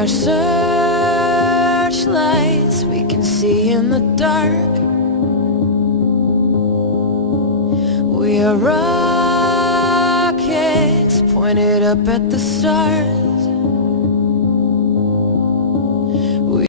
are searchlights we can see in the dark. We are rockets pointed up at the stars.